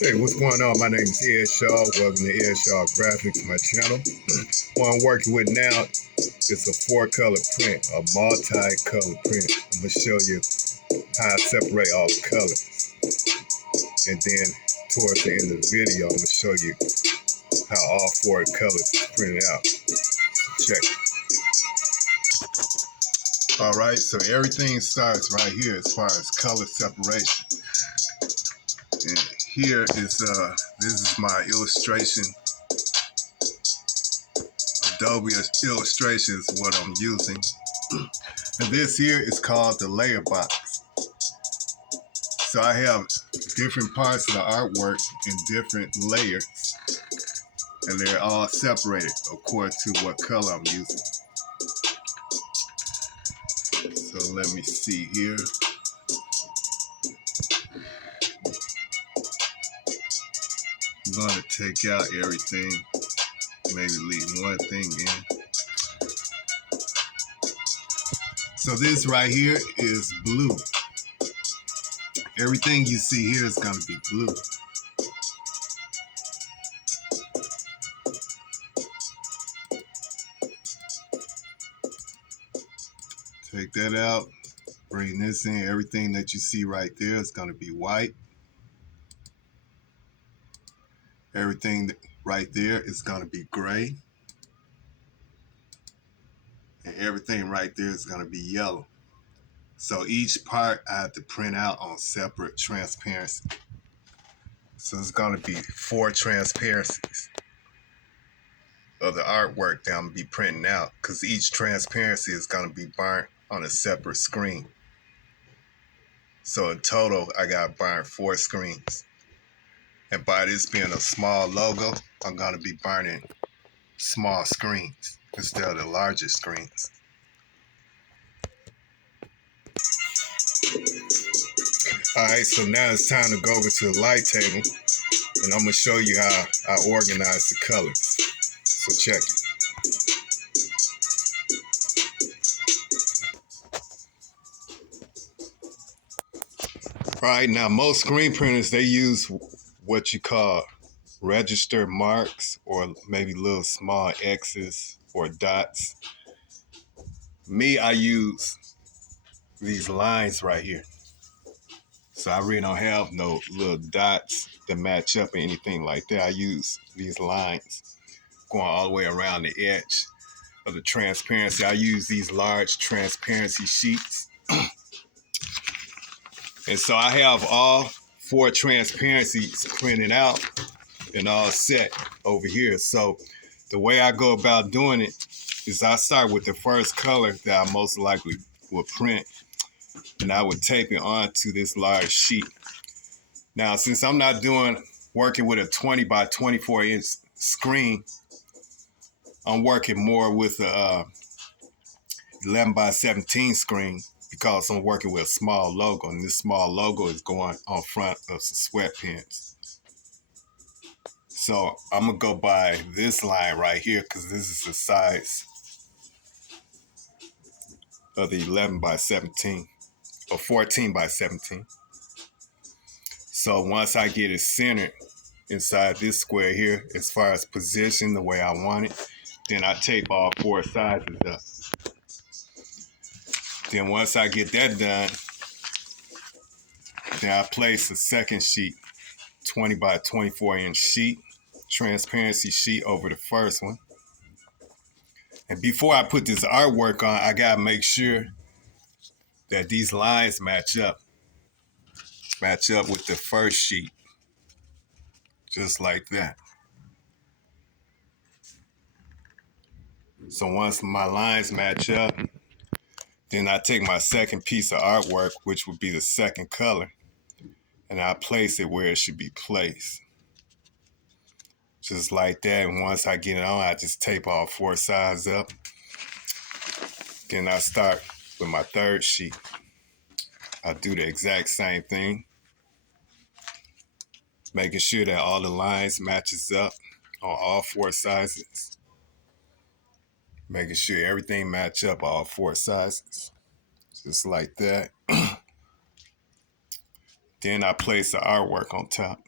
Hey, what's going on? My name is Ed Shaw. Welcome to Ed Shaw Graphics, my channel. What I'm working with now is a four-color print, a multi-color print. I'm going to show you how I separate all the colors. And then towards the end of the video, I'm going to show you how all four colors is printed out. Check it. All right, so everything starts right here as far as color separation. And here is, this is my illustration. Adobe Illustration is what I'm using. And this here is called the layer box. So I have different parts of the artwork in different layers, and they're all separated according to what color I'm using. So let me see here. I'm going to take out everything, maybe leave one thing in. So this right here is blue. Everything you see here is going to be blue. Take that out, bring this in. Everything that you see right there is going to be white. Everything right there is going to be gray. And everything right there is going to be yellow. So each part I have to print out on separate transparency. So it's going to be 4 transparencies of the artwork that I'm going to be printing out, because each transparency is going to be burnt on a separate screen. So in total, I got to burn 4 screens. And by this being a small logo, I'm going to be burning small screens instead of the larger screens. All right, so now it's time to go over to the light table, and I'm going to show you how I organize the colors. So check it. All right, now most screen printers, they use what you call register marks, or maybe little small X's or dots. Me, I use these lines right here. So I really don't have no little dots that match up or anything like that. I use these lines going all the way around the edge of the transparency. I use these large transparency sheets. And so I have all 4 transparencies printed out and all set over here. So the way I go about doing it is I start with the first color that I most likely will print, and I would tape it onto this large sheet. Now, since I'm not working with a 20 by 24 inch screen, I'm working more with a 11 by 17 screen, because I'm working with a small logo, and this small logo is going on front of some sweatpants. So I'm gonna go by this line right here, because this is the size of the 11 by 17 or 14 by 17. So once I get it centered inside this square here, as far as position the way I want it, then I tape all 4 sizes up. Then once I get that done, then I place a second sheet, 20 by 24 inch sheet, transparency sheet over the first one. And before I put this artwork on, I gotta make sure that these lines match up with the first sheet, just like that. So once my lines match up, then I take my second piece of artwork, which would be the second color, and I place it where it should be placed. Just like that. And once I get it on, I just tape all 4 sides up. Then I start with my third sheet. I do the exact same thing, making sure that all the lines matches up on all 4 sizes. Making sure everything match up all 4 sizes. Just like that. Then I place the artwork on top.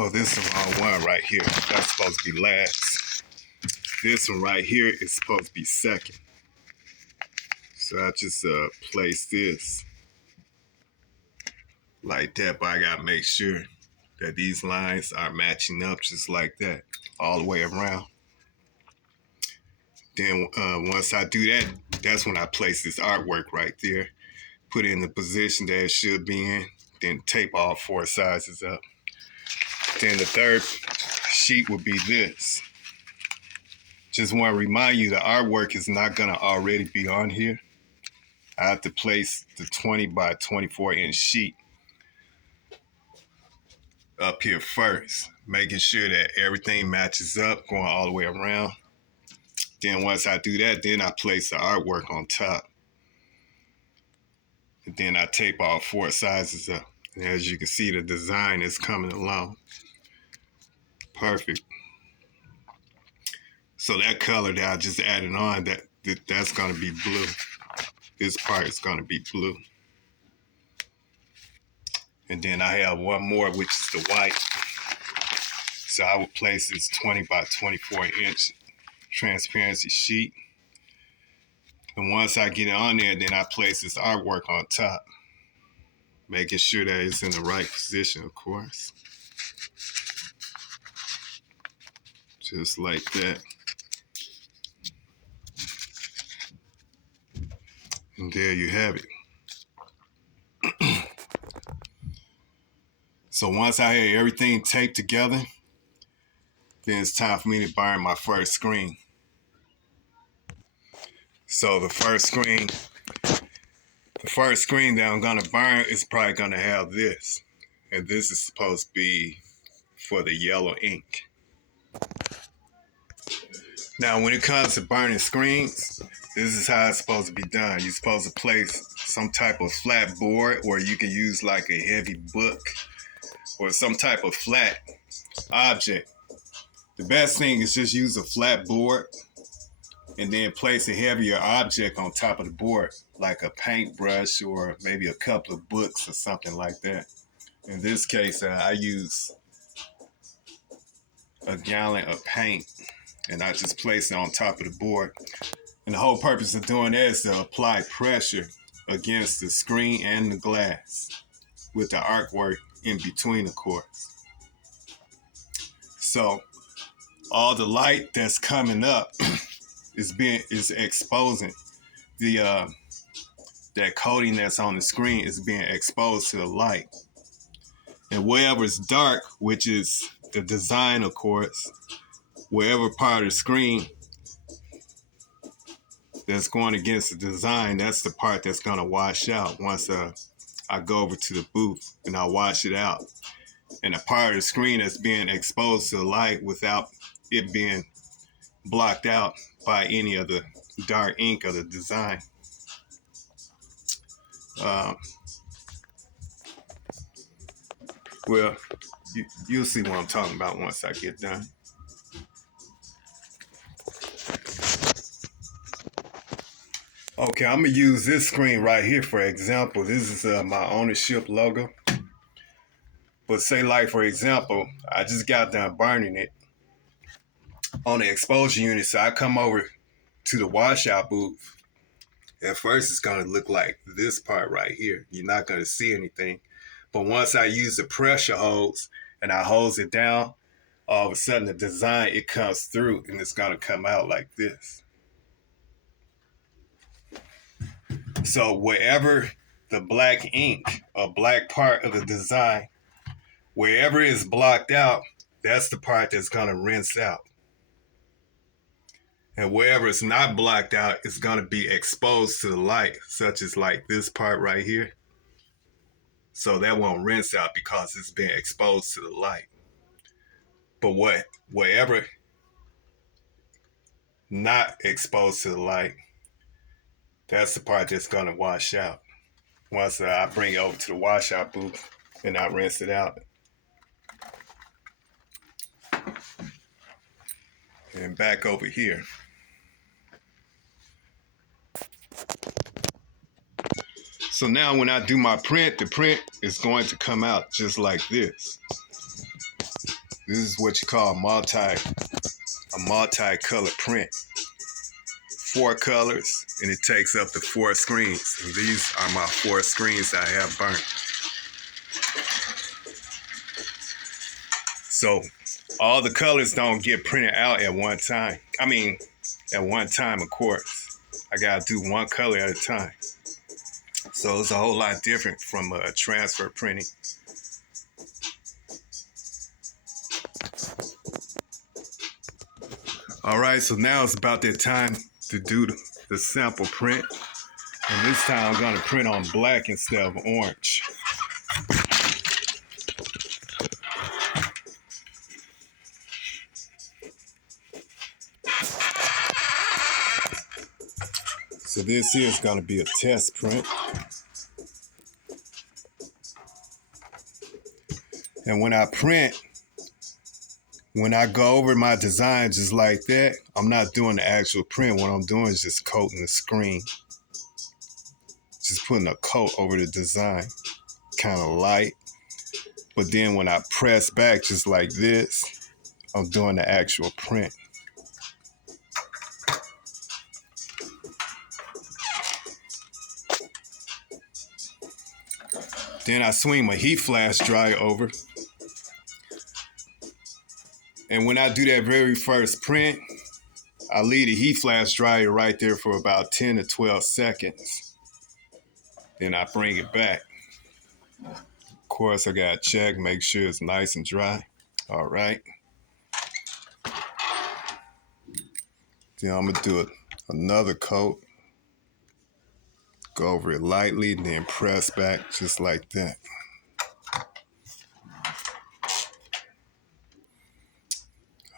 Oh, this is the wrong one right here. That's supposed to be last. This one right here is supposed to be second. So I just place this like that, but I gotta make sure that these lines are matching up just like that all the way around. Then once I do that, that's when I place this artwork right there, put it in the position that it should be in, then tape all 4 sizes up. Then the third sheet would be this. Just want to remind you the artwork is not going to already be on here. I have to place the 20 by 24 inch sheet up here first, making sure that everything matches up, going all the way around. Then once I do that, then I place the artwork on top. And then I tape all 4 sizes up. And as you can see, the design is coming along. Perfect. So that color that I just added on, that's going to be blue. This part is going to be blue. And then I have one more, which is the white. So I would place this 20 by 24 inch transparency sheet. And once I get it on there, then I place this artwork on top, making sure that it's in the right position, of course. Just like that. And there you have it. So once I have everything taped together, then it's time for me to burn my first screen. So the first screen that I'm gonna burn is probably gonna have this. And this is supposed to be for the yellow ink. Now, when it comes to burning screens, this is how it's supposed to be done. You're supposed to place some type of flat board, or you can use like a heavy book or some type of flat object. The best thing is just use a flat board and then place a heavier object on top of the board, like a paintbrush or maybe a couple of books or something like that. In this case, I use a gallon of paint, and I just place it on top of the board. And the whole purpose of doing that is to apply pressure against the screen and the glass with the artwork in between, of course. So all the light that's coming up is exposing the that coating that's on the screen is being exposed to the light. And wherever's dark, which is the design, of course, wherever part of the screen that's going against the design, that's the part that's going to wash out once I go over to the booth and I wash it out. And the part of the screen that's being exposed to the light without it being blocked out by any of the dark ink of the design. Well, you'll see what I'm talking about once I get done. Okay, I'm gonna use this screen right here for example. This is my ownership logo. But say like, for example, I just got done burning it on the exposure unit. So I come over to the washout booth. At first, it's gonna look like this part right here. You're not gonna see anything. But once I use the pressure hose and I hose it down, all of a sudden the design, it comes through and it's gonna come out like this. So wherever the black ink or black part of the design, wherever it's blocked out, that's the part that's gonna rinse out. And wherever it's not blocked out, it's gonna be exposed to the light, such as like this part right here. So that won't rinse out because it's being exposed to the light. But wherever not exposed to the light, that's the part that's gonna wash out. Once I bring it over to the washout booth and I rinse it out. And back over here. So now when I do my print, the print is going to come out just like this. This is what you call a multi-color print. 4 colors, and it takes up to 4 screens. And these are my 4 screens I have burnt. So all the colors don't get printed out at one time. I mean, at one time, of course. I gotta do one color at a time. So it's a whole lot different from transfer printing. All right, so now it's about that time to do the sample print. And this time I'm gonna print on black instead of orange. So this here is gonna be a test print. And when I print, when I go over my design just like that, I'm not doing the actual print. What I'm doing is just coating the screen. Just putting a coat over the design, kind of light. But then when I press back just like this, I'm doing the actual print. Then I swing my heat flash dryer over. And when I do that very first print, I leave the heat flash dryer right there for about 10 to 12 seconds. Then I bring it back. Of course, I gotta check, make sure it's nice and dry. All right. Then I'm gonna do another coat. Go over it lightly, then press back just like that.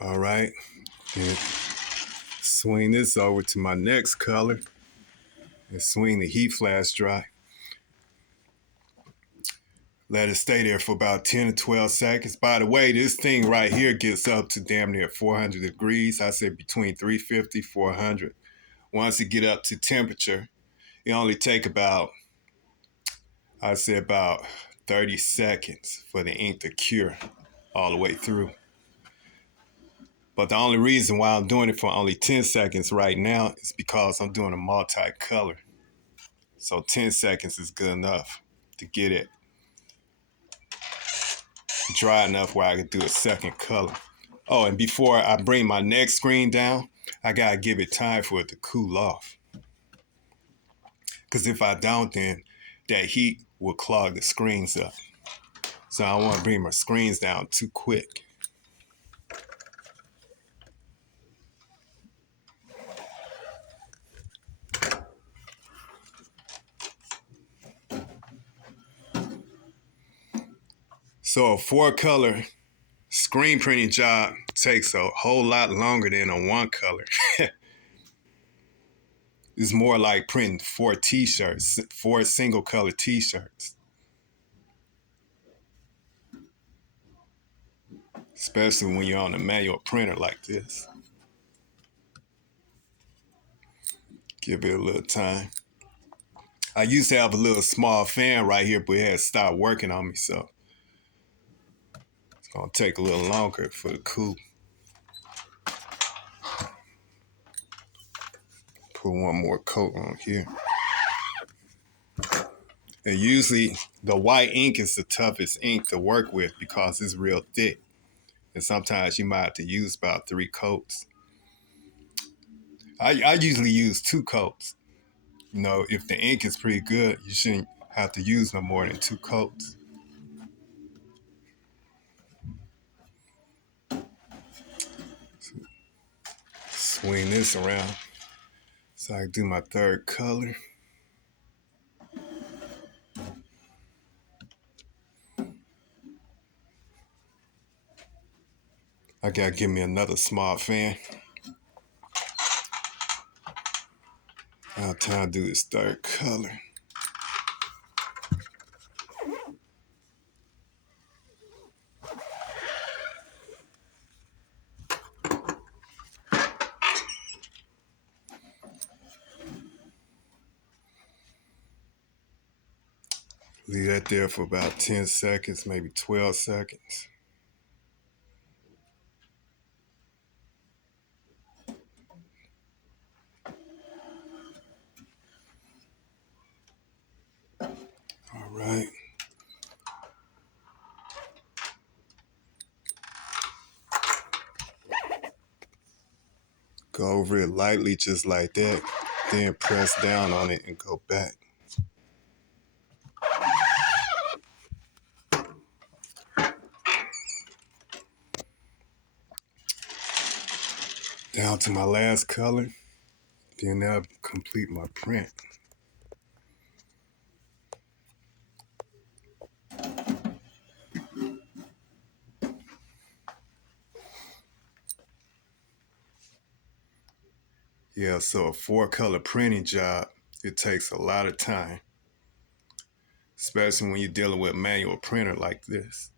All right. Then swing this over to my next color and swing the heat flash dry. Let it stay there for about 10 to 12 seconds. By the way, this thing right here gets up to damn near 400 degrees. I said between 350, 400. Once it get up to temperature, it only take about, I say about 30 seconds for the ink to cure all the way through. But the only reason why I'm doing it for only 10 seconds right now is because I'm doing a multi-color. So 10 seconds is good enough to get it dry enough where I could do a second color. Oh, and before I bring my next screen down, I gotta give it time for it to cool off. Because if I don't, then that heat will clog the screens up. So I don't want to bring my screens down too quick. So a 4-color screen printing job takes a whole lot longer than a 1-color. It's more like printing 4 t-shirts, 4 single-color t-shirts. Especially when you're on a manual printer like this. Give it a little time. I used to have a little small fan right here, but it had stopped working on me, so it's gonna take a little longer for the cool. Put one more coat on here. And usually the white ink is the toughest ink to work with because it's real thick. And sometimes you might have to use about 3 coats. I usually use 2 coats. You know, if the ink is pretty good, you shouldn't have to use no more than 2 coats. Swing this around so I can do my 3rd color. I gotta give me another small fan. Now time to do this 3rd color. Leave that there for about 10 seconds, maybe 12 seconds. Go over it lightly just like that. Then press down on it and go back. Down to my last color. Then I'll complete my print. Yeah, so a 4-color printing job, it takes a lot of time, especially when you're dealing with a manual printer like this.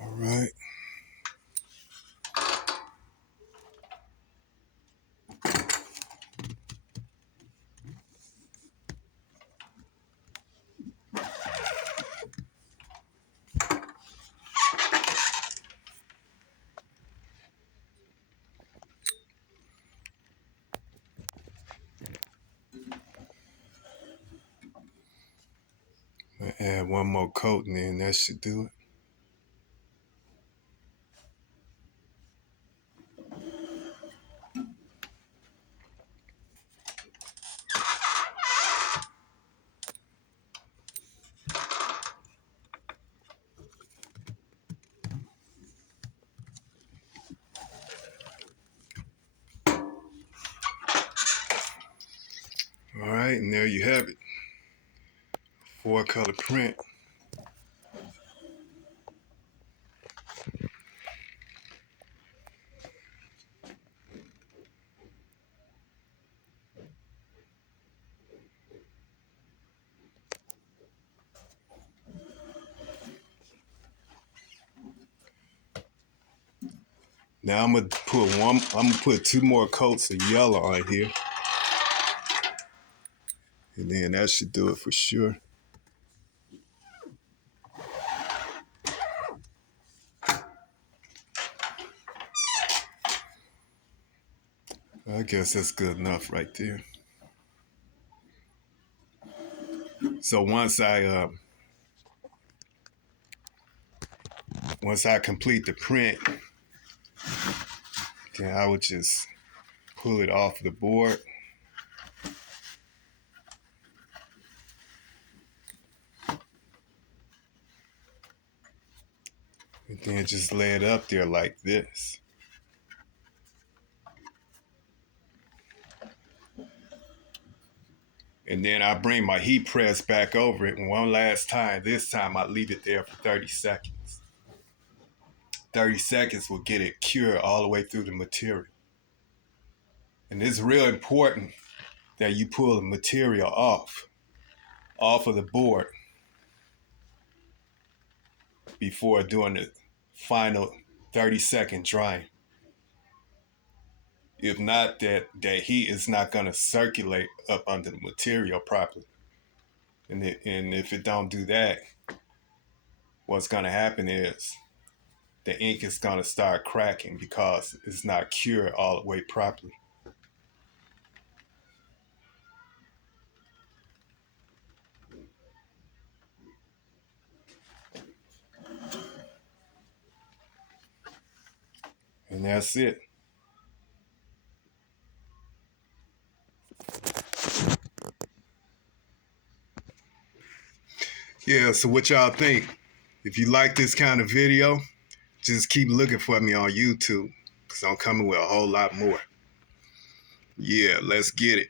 All right. Add one more coat and then that should do it. All right, and there you have it. 4-color print. Now I'm gonna put 2 more coats of yellow on here. And then that should do it for sure. I guess that's good enough right there. So once I complete the print, then I would just pull it off the board. And then just lay it up there like this. And then I bring my heat press back over it one last time. This time I leave it there for 30 seconds. 30 seconds will get it cured all the way through the material. And it's real important that you pull the material off of the board before doing the final 30-second drying. If not, that heat is not going to circulate up under the material properly. And if it don't do that, what's going to happen is the ink is going to start cracking because it's not cured all the way properly. And that's it. Yeah, so what y'all think? If you like this kind of video, just keep looking for me on YouTube, because I'm coming with a whole lot more. Yeah, let's get it.